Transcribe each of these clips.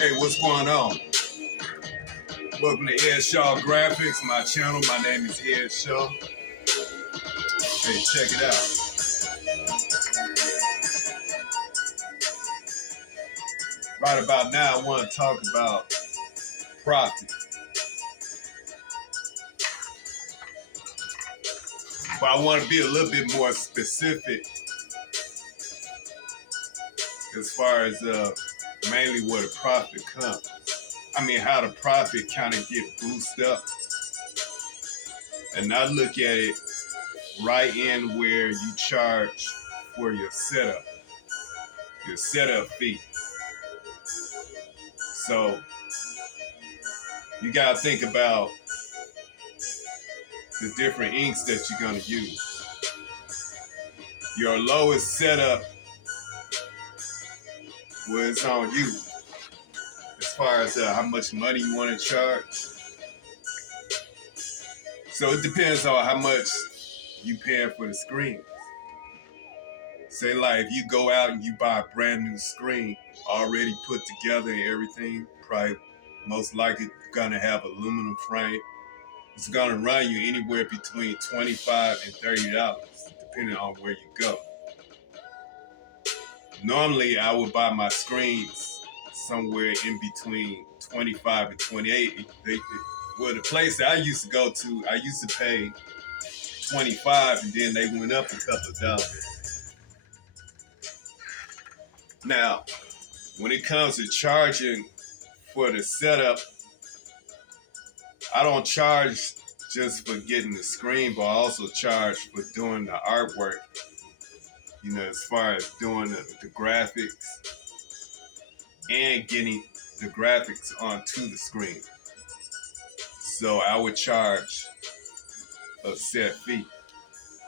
Hey, what's going on? Welcome to Ed Shaw Graphics, my channel. My name is Ed Shaw. Hey, check it out. Right about now, I want to talk about profit. But I want to be a little bit more specific as far as mainly where the profit comes. I mean, how the profit kind of get boosted up. And I look at it right in where you charge for your setup fee. So you got to think about the different inks that you're going to use. Your lowest setup was on you as far as how much money you want to charge. So it depends on how much you paying for the screens. Say like if you go out and you buy a brand new screen already put together and everything, probably most likely gonna have aluminum frame. It's gonna run you anywhere between $25 and $30, depending on where you go. Normally, I would buy my screens somewhere in between 25 and 28. Well, the place that I used to go to, I used to pay 25, and then they went up a couple of dollars. Now, when it comes to charging for the setup, I don't charge just for getting the screen, but I also charge for doing the artwork. You know, as far as doing the graphics and getting the graphics onto the screen. So I would charge a set fee.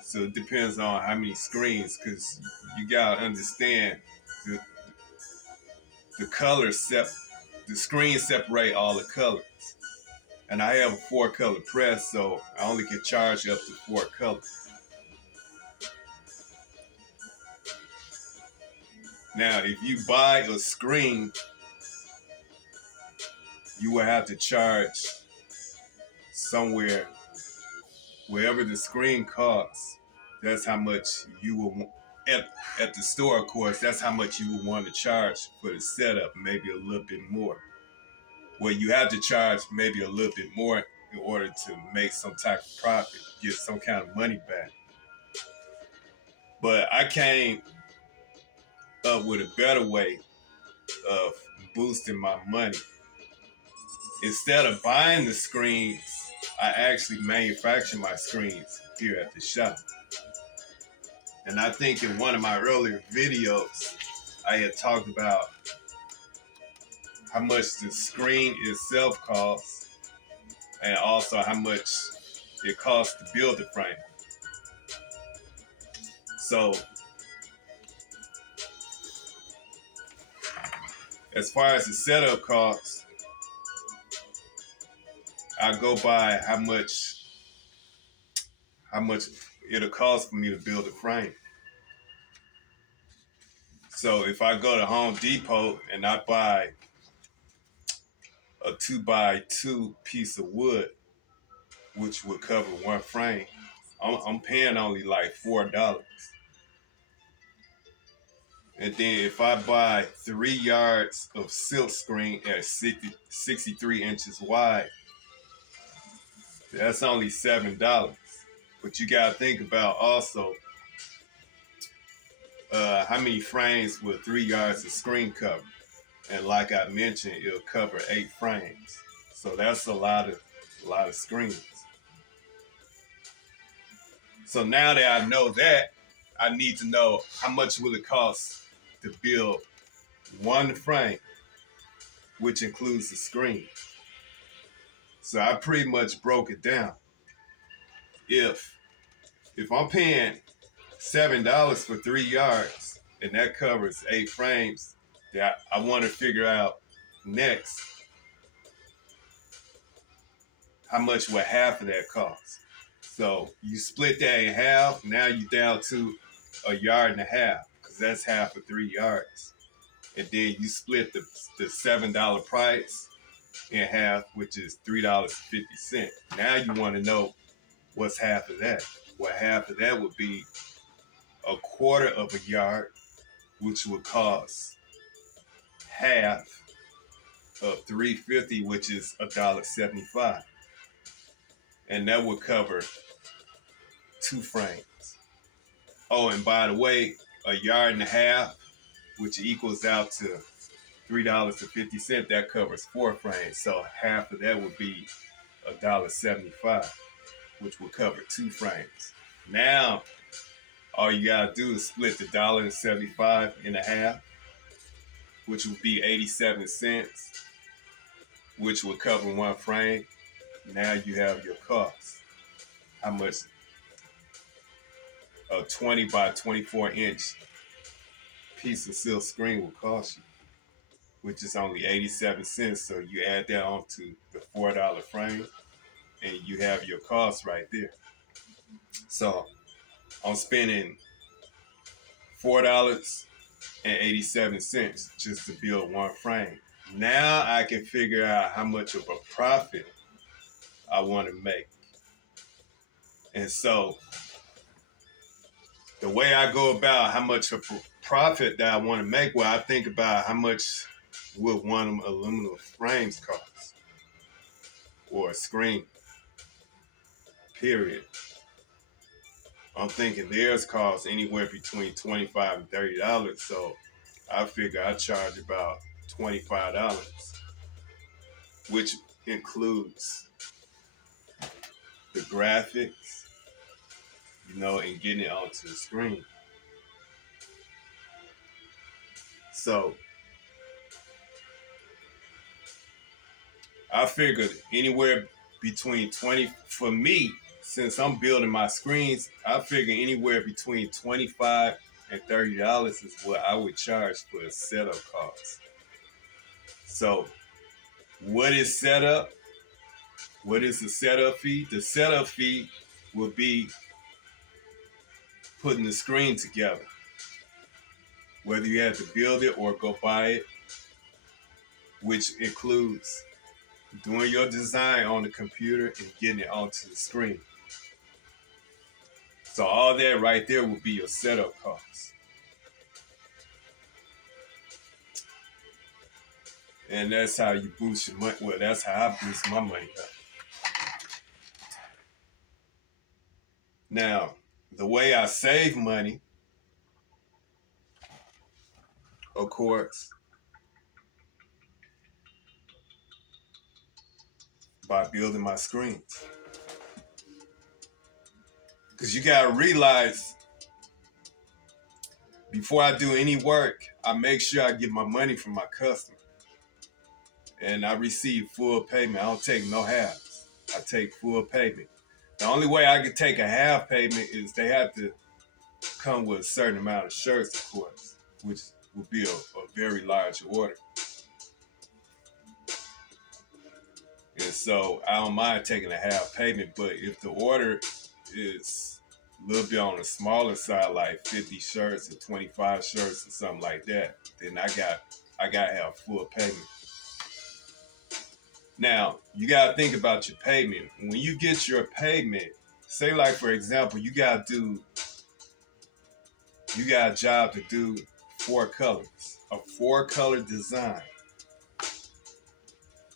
So it depends on how many screens, because you gotta understand the colors the screens separate all the colors. And I have a 4-color press, so I only can charge up to 4 colors. Now, if you buy a screen, you will have to charge somewhere, wherever the screen costs, that's how much you will, at the store, of course, that's how much you would want to charge for the setup, maybe a little bit more. Well, you have to charge maybe a little bit more in order to make some type of profit, get some kind of money back. But I came up with a better way of boosting my money. Instead of buying the screens, I actually manufacture my screens here at the shop. And I think in one of my earlier videos, I had talked about how much the screen itself costs and also how much it costs to build the frame. So as far as the setup costs, I go by how much it'll cost for me to build a frame. So if I go to Home Depot and I buy a 2x2 piece of wood, which would cover one frame, I'm paying only like $4. And then if I buy 3 yards of silk screen at 63 inches wide, that's only $7. But you gotta think about also how many frames will 3 yards of screen cover? And like I mentioned, it'll cover 8 frames. So that's a lot of screens. So now that I know that, I need to know how much will it cost to build one frame, which includes the screen. So I pretty much broke it down. If I'm paying $7 for 3 yards and that covers 8 frames, that I want to figure out next how much will half of that cost. So you split that in half. Now you're down to 1.5 yards because that's half of 3 yards. And then you split the $7 price in half, which is $3.50. Now you want to know what's half of that. Well, half of that would be 1/4 of a yard, which would cost half of $3.50, which is $1.75. And that would cover 2 frames. Oh, and by the way, 1.5 yards, which equals out to $3.50, that covers 4 frames. So half of that would be $1.75, which will cover 2 frames. Now, all you gotta do is split the $1.75 in half, which would be 87 cents, which will cover 1 frame. Now you have your cost. How much a 20 by 24 inch piece of silk screen will cost you, which is only 87 cents. So you add that on to the $4 frame and you have your cost right there. So I'm spending $4.87 just to build 1 frame. Now I can figure out how much of a profit I want to make. And so the way I go about how much of a profit that I want to make, well, I think about how much would one aluminum frames cost or a screen, period. I'm thinking theirs cost anywhere between $25 and $30. So I figure I charge about $25, which includes the graphics, and getting it onto the screen. So I figured anywhere between 20, for me, since I'm building my screens, I figure anywhere between $25 and $30 is what I would charge for a setup cost. So what is setup? What is the setup fee? The setup fee will be putting the screen together. Whether you have to build it or go buy it, which includes doing your design on the computer and getting it onto the screen. So all that right there will be your setup cost. And that's how you boost your money. Well, that's how I boost my money up. Now, the way I save money, of course, by building my screens. Because you got to realize, before I do any work, I make sure I get my money from my customer. And I receive full payment. I don't take no halves. I take full payment. The only way I could take a half payment is they have to come with a certain amount of shirts, of course, which would be a very large order. And so I don't mind taking a half payment, but if the order is a little bit on the smaller side, like 50 shirts or 25 shirts or something like that, then I got to have full payment. Now, you got to think about your payment. When you get your payment, say like, for example, you got a job to do 4 colors, a 4-color design.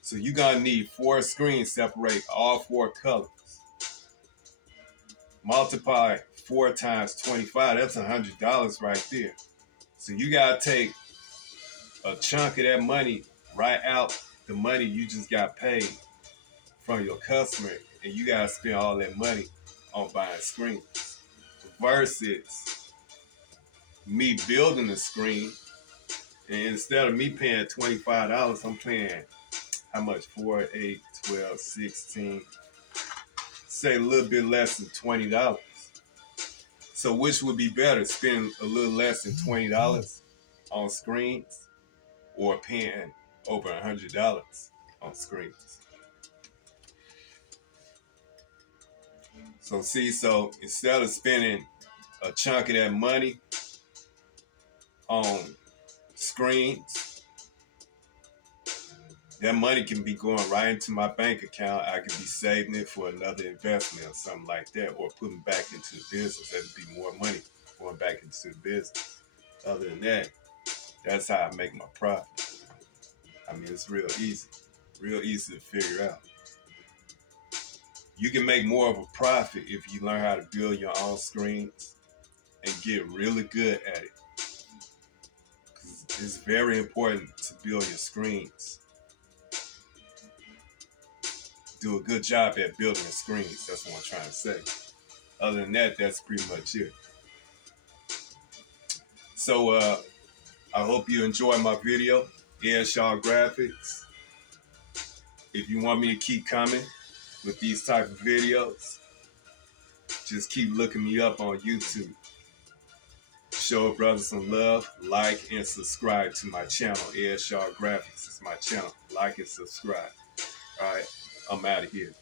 So you're going to need 4 screens, separate all 4 colors. Multiply 4 times 25, that's $100 right there. So you got to take a chunk of that money right out, the money you just got paid from your customer, and you got to spend all that money on buying screens. Versus me building the screen. And instead of me paying $25, I'm paying how much? 4, 8, 12, 16. Say a little bit less than $20. So which would be better, spending a little less than $20 on screens or paying over $100 on screens? So see, so instead of spending a chunk of that money on screens, that money can be going right into my bank account. I can be saving it for another investment or something like that, or putting back into the business. That'd be more money going back into the business. Other than that, that's how I make my profit. I mean, it's real easy to figure out. You can make more of a profit if you learn how to build your own screens and get really good at it. 'Cause it's very important to build your screens. Do a good job at building the screens. That's what I'm trying to say. Other than that, that's pretty much it. So I hope you enjoy my video, Airshaw Graphics. If you want me to keep coming with these type of videos, just keep looking me up on YouTube. Show a brother some love, like and subscribe to my channel. Airshaw Graphics is my channel. Like and subscribe. All right, I'm out of here.